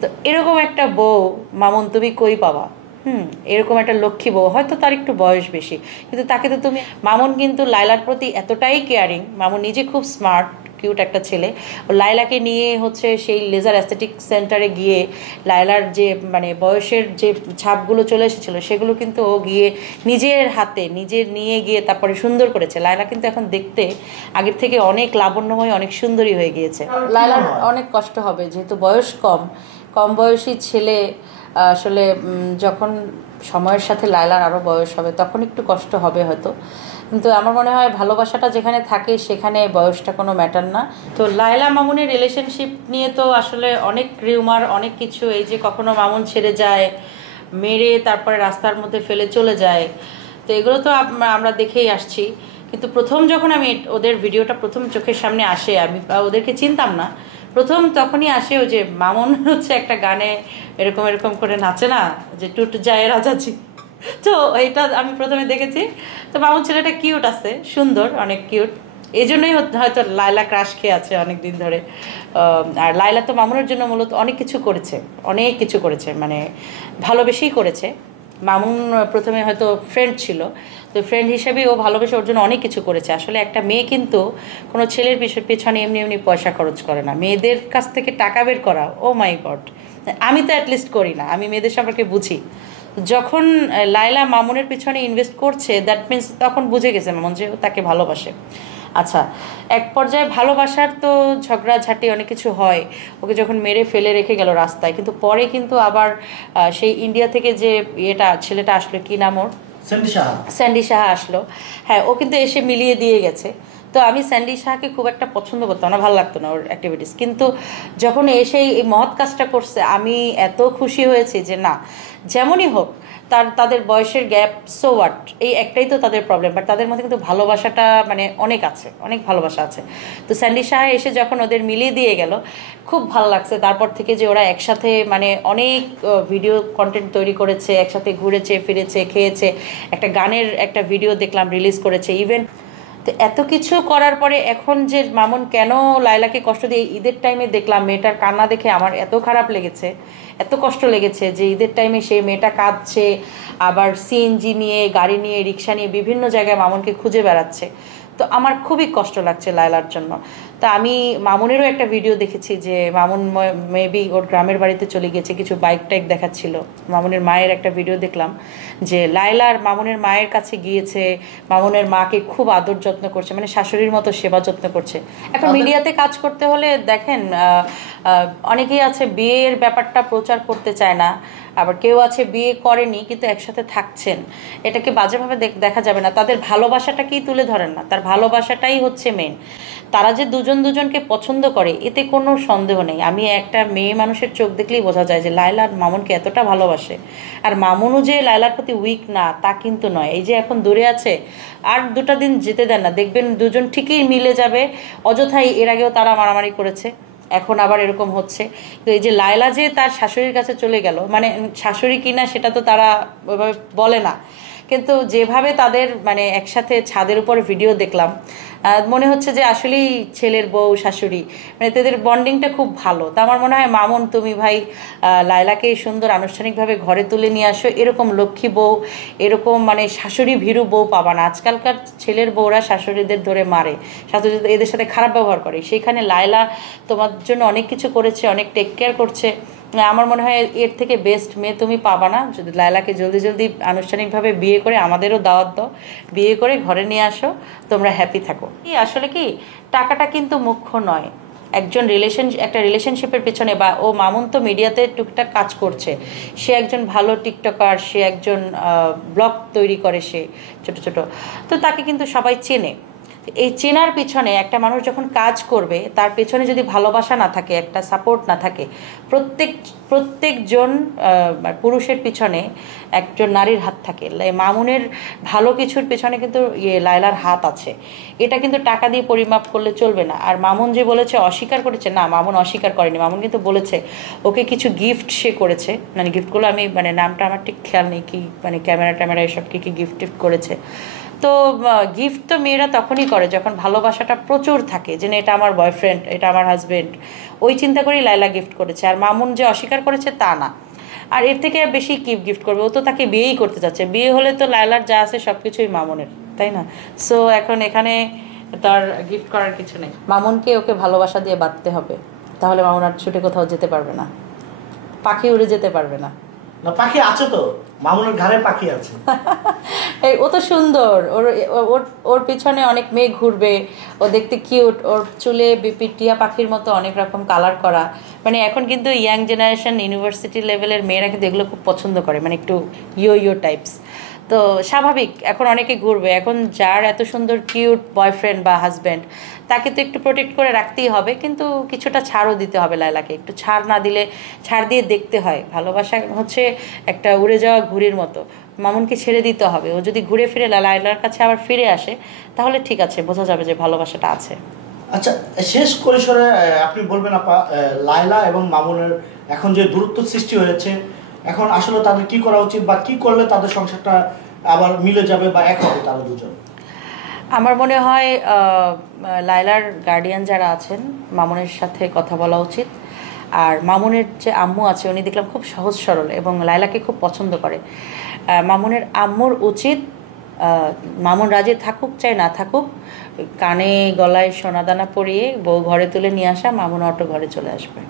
তো এরকম একটা বউ মামুন তুমি কই পাবা? এরকম একটা লক্ষ্মী বউ, হয়তো তার একটু বয়স বেশি, কিন্তু তাকে তো তুমি, মামুন কিন্তু লায়লার প্রতি এতটাই কেয়ারিং, মামুন নিজে খুব স্মার্ট কিউট একটা ছেলে। ও লায়লাকে নিয়ে হচ্ছে সেই লেজার অ্যাস্থেটিক সেন্টারে গিয়ে লায়লার যে মানে বয়সের যে ছাপগুলো চলে এসেছিলো সেগুলো কিন্তু ও গিয়ে নিজের হাতে নিজের নিয়ে গিয়ে তারপরে সুন্দর করেছে। লায়লা কিন্তু এখন দেখতে আগের থেকে অনেক লাবণ্যময়, অনেক সুন্দরী হয়ে গিয়েছে। লায়লার অনেক কষ্ট হবে যেহেতু বয়স কম, কম বয়সী ছেলে আসলে যখন সময়ের সাথে লায়লার আরও বয়স হবে তখন একটু কষ্ট হবে হয়তো, কিন্তু আমার মনে হয় ভালোবাসাটা যেখানে থাকে সেখানে বয়সটা কোনো ম্যাটার না। তো লায়লা মামুনের রিলেশনশিপ নিয়ে তো আসলে অনেক রিউমার, অনেক কিছু, এই যে কখনো মামুন ছেড়ে যায়, মেরে তারপরে রাস্তার মধ্যে ফেলে চলে যায়, তো এগুলো তো আমরা দেখেই আসছি। কিন্তু প্রথম যখন আমি ওদের ভিডিওটা প্রথম চোখের সামনে আসে, আমি ওদেরকে চিনতাম না প্রথম, তখনই আসে ওই যে মামুন হচ্ছে একটা গানে এরকম এরকম করে নাচে না, যে টুট যায় রাজাজি, তো এইটা আমি প্রথমে দেখেছি। তো মামুন ছেলেটা কিউট আছে, সুন্দর, অনেক কিউট, এই জন্যই হয়তো লায়লা ক্রাশ খেয়ে আছে অনেক দিন ধরে। আর লায়লা তো মামুনের জন্য মূলত অনেক কিছু করেছে, অনেক কিছু করেছে, মানে ভালোবেসেই করেছে। মামুন প্রথমে হয়তো ফ্রেন্ড ছিল, তো ফ্রেন্ড হিসেবেই ও ভালোবেসে ওর জন্য অনেক কিছু করেছে। আসলে একটা মেয়ে কিন্তু কোনো ছেলের পেছনে এমনি এমনি পয়সা খরচ করে না, মেয়েদের কাছ থেকে টাকা বের করা, ও মাই গড, আমি তো অ্যাটলিস্ট করি না, আমি মেয়েদের সম্পর্কে বুঝি। যখন লায়লা মামুনের পিছনে ইনভেস্ট করছে, দ্যাট মিনস তখন বুঝে গেছে মামুন যে তাকে ভালোবাসে। আচ্ছা, এক পর্যায়ে ভালোবাসার তো ঝগড়াঝাটি অনেক কিছু হয়, ওকে যখন মেরে ফেলে রেখে গেল রাস্তায়, কিন্তু পরে কিন্তু আবার সেই ইন্ডিয়া থেকে যে ছেলেটা আসলো, কি নাম ওর, স্যান্ডি সাহা আসলো। হ্যাঁ, ও কিন্তু এসে মিলিয়ে দিয়ে গেছে। তো আমি স্যান্ডি শাহকে খুব একটা পছন্দ করতাম না, ভালো লাগতো না ওর অ্যাক্টিভিটিস, কিন্তু যখন এসে এই মহৎ কাজটা করছে আমি এত খুশি হয়েছি যে না, যেমনই হোক তাদের বয়সের গ্যাপ, সো হোয়াট, এই একটাই তো তাদের প্রবলেম, বাট তাদের মধ্যে কিন্তু ভালোবাসাটা মানে অনেক আছে, অনেক ভালোবাসা আছে। তো স্যান্ডি শাহ এসে যখন ওদের মিলিয়ে দিয়ে গেল, খুব ভালো লাগছে। তারপর থেকে যে ওরা একসাথে মানে অনেক ভিডিও কন্টেন্ট তৈরি করেছে, একসাথে ঘুরেছে ফিরেছে, খেয়েছে, একটা গানের একটা ভিডিও দেখলাম রিলিজ করেছে ইভেন। তো এত কিছু করার পরে এখন যে মামুন কেন লায়লাকে কষ্ট দিয়ে, ঈদের টাইমে দেখলাম মেয়েটার কান্না দেখে আমার এত খারাপ লেগেছে, এত কষ্ট লেগেছে যে ঈদের টাইমে সেই মেয়েটা কাঁদছে, আবার সিএনজি নিয়ে, গাড়ি নিয়ে, রিক্সা নিয়ে বিভিন্ন জায়গায় মামুনকে খুঁজে বেড়াচ্ছে। তো আমার খুবই কষ্ট লাগছে লায়লার জন্য। তা আমি মামুনেরও একটা ভিডিও দেখেছি যে মামুন মেবি ওর গ্রামের বাড়িতে চলে গিয়েছে, কিছু বাইক টাইক দেখাচ্ছিল। মামুনের মায়ের একটা ভিডিও দেখলাম যে লায়লার মামুনের মায়ের কাছে গিয়েছে, মামুনের মাকে খুব আদর যত্ন করছে, মানে শাশুড়ির মতো সেবা যত্ন করছে। এখন মিডিয়াতে কাজ করতে হলে দেখেন অনেকেই আছে বিয়ের ব্যাপারটা প্রচার করতে চায় না, আবার কেউ আছে বিয়ে করেনি কিন্তু একসাথে থাকছেন, এটাকে বাজেভাবে দেখা যাবে না, তাদের ভালোবাসাটাকেই তুলে ধরেন না, তার ভালোবাসাটাই হচ্ছে মেন। তারা যে দুজন দুজনকে পছন্দ করে এতে কোনো সন্দেহ নেই। আমি একটা মেয়ে মানুষের চোখ দেখলেই বোঝা যায় যে লায়লা মামুনকে এতটা ভালোবাসে। আর মামুনও যে লায়লার প্রতি উইক না তা কিন্তু নয়, এই যে এখন দূরে আছে, আর দুটা দিন যেতে দেন না, দেখবেন দুজন ঠিকই মিলে যাবে। অযথাই এর আগেও তারা মারামারি করেছে, এখন আবার এরকম হচ্ছে। তো এই যে লায়লা যে তার শাশুড়ির কাছে চলে গেল, মানে শাশুড়ি কিনা সেটা তো তারা ওইভাবে বলে না, কিন্তু যেভাবে তাদের মানে একসাথে ছাদের উপর ভিডিও দেখলাম, মনে হচ্ছে যে আসলেই ছেলের বউ শাশুড়ি, মানে তাদের বন্ডিংটা খুব ভালো। তা আমার মনে হয় মামুন তুমি ভাই লায়লাকে সুন্দর আনুষ্ঠানিকভাবে ঘরে তুলে নিয়ে আসো, এরকম লক্ষ্মী বউ, এরকম মানে শাশুড়ি ভীরু বউ পাবা না। আজকালকার ছেলের বউরা শাশুড়িদের ধরে মারে, শাশুড়ি এদের সাথে খারাপ ব্যবহার করে, সেইখানে লায়লা তোমার জন্য অনেক কিছু করেছে, অনেক টেক কেয়ার করছে। আমার মনে হয় এর থেকে বেস্ট মেয়ে তুমি পাবা না। যদি লায়লাকে জলদি জলদি আনুষ্ঠানিকভাবে বিয়ে করে, আমাদেরও দাওয়াত দাও, বিয়ে করে ঘরে নিয়ে আসো, তোমরা হ্যাপি থাকো। কি আসলে কি টাকাটা কিন্তু মুখ্য নয়, একটা রিলেশনশিপের পেছনে, বা ও মামুন তো মিডিয়াতে টুকটাক কাজ করছে, সে একজন ভালো টিকটকার, সে একজন ব্লগ তৈরি করে, সে ছোট ছোট, তো তাকে কিন্তু সবাই চেনে। এই চেনার পিছনে একটা মানুষ যখন কাজ করবে, তার পেছনে যদি ভালোবাসা না থাকে, একটা সাপোর্ট না থাকে, প্রত্যেকজন পুরুষের পিছনে একজন নারীর হাত থাকে। মামুনের ভালো কিছুর পেছনে কিন্তু লায়লার হাত আছে, এটা কিন্তু টাকা দিয়ে পরিমাপ করলে চলবে না। আর মামুন যে বলেছে অস্বীকার করেছে, না, মামুন অস্বীকার করেনি, মামুন কিন্তু বলেছে ওকে কিছু গিফট সে করেছে, মানে গিফটগুলো আমি মানে নামটা আমার ঠিক খেয়াল নেই, কি মানে ক্যামেরা ট্যামেরা এসব কী কী গিফট টিফট করেছে। তো গিফট তো মেয়েরা তখনই করে যখন ভালোবাসাটা প্রচুর থাকে, যে না এটা আমার বয়ফ্রেন্ড, এটা আমার হাজবেন্ড, ওই চিন্তা করেই লায়লা গিফট করেছে। আর মামুন যে অস্বীকার করেছে তা না। আর এর থেকে বেশি কি গিফট করবে, ও তো তাকে বিয়েই করতে চাচ্ছে, বিয়ে হলে তো লায়লার যা আছে সব কিছুই মামুনের, তাই না? সো এখন এখানে তার গিফট করার কিছু নেই। মামুনকে ওকে ভালোবাসা দিয়ে বাঁধতে হবে, তাহলে মামুন আর ছুটে কোথাও যেতে পারবে না, পাখি উড়ে যেতে পারবে না। না, পাখি আছে তো, মামুনের ঘাড়ে পাখি আছে। এই ও তো সুন্দর, ওর ওর পিছনে অনেক মেয়ে ঘুরবে, ও দেখতে কিউট, ওর চুলে টিয়া পাখির মতো অনেক রকম কালার করা। মানে এখন কিন্তু ইয়াং জেনারেশন ইউনিভার্সিটি লেভেলের মেয়েরা কিন্তু এগুলো খুব পছন্দ করে, মানে একটু ইয়ো ইয়ো টাইপস। তো স্বাভাবিক এখন অনেকে ঘুরবে। এখন যার এত সুন্দর কিউট বয়ফ্রেন্ড বা হাজব্যান্ড, তাকে তো একটু প্রোটেক্ট করে রাখতেই হবে, কিন্তু কিছুটা ছাড়ও দিতে হবে লায়লাকে। একটু ছাড় না দিলে, ছাড় দিয়ে দেখতে হয়। ভালোবাসা হচ্ছে একটা উড়ে যাওয়া ঘুড়ির মতো, মামুনকে ছেড়ে দিতে হবে। ও যদি ঘুরে ফিরে লায়লার কাছে আবার ফিরে আসে, তাহলে ঠিক আছে, বোঝা যাবে যে ভালোবাসাটা আছে। আচ্ছা, শেষ পরিসরে আপনি বলবেন আপা, লায়লা এবং মামুনের এখন যে দূরত্ব সৃষ্টি হয়েছে, এখন আসলে তাদের কি করা উচিত, বা কি করলে তাদের সংসারটা আবার মিলে যাবে বা এক হবে তারা দুজন? আমার মনে হয় লায়লার গার্ডিয়ান যারা আছেন, মামুনের সাথে কথা বলা উচিত। আর মামুনের যে আম্মু আছে, উনি দেখলাম খুব সহজ সরল এবং লায়লাকে খুব পছন্দ করে। মামুনের আম্মুর উচিত, মামুন রাজি থাকুক চাই না থাকুক, কানে গলায় সোনাদানা পরিয়ে বউ ঘরে তুলে নিয়ে আসা, মামুন অটো ঘরে চলে আসবে।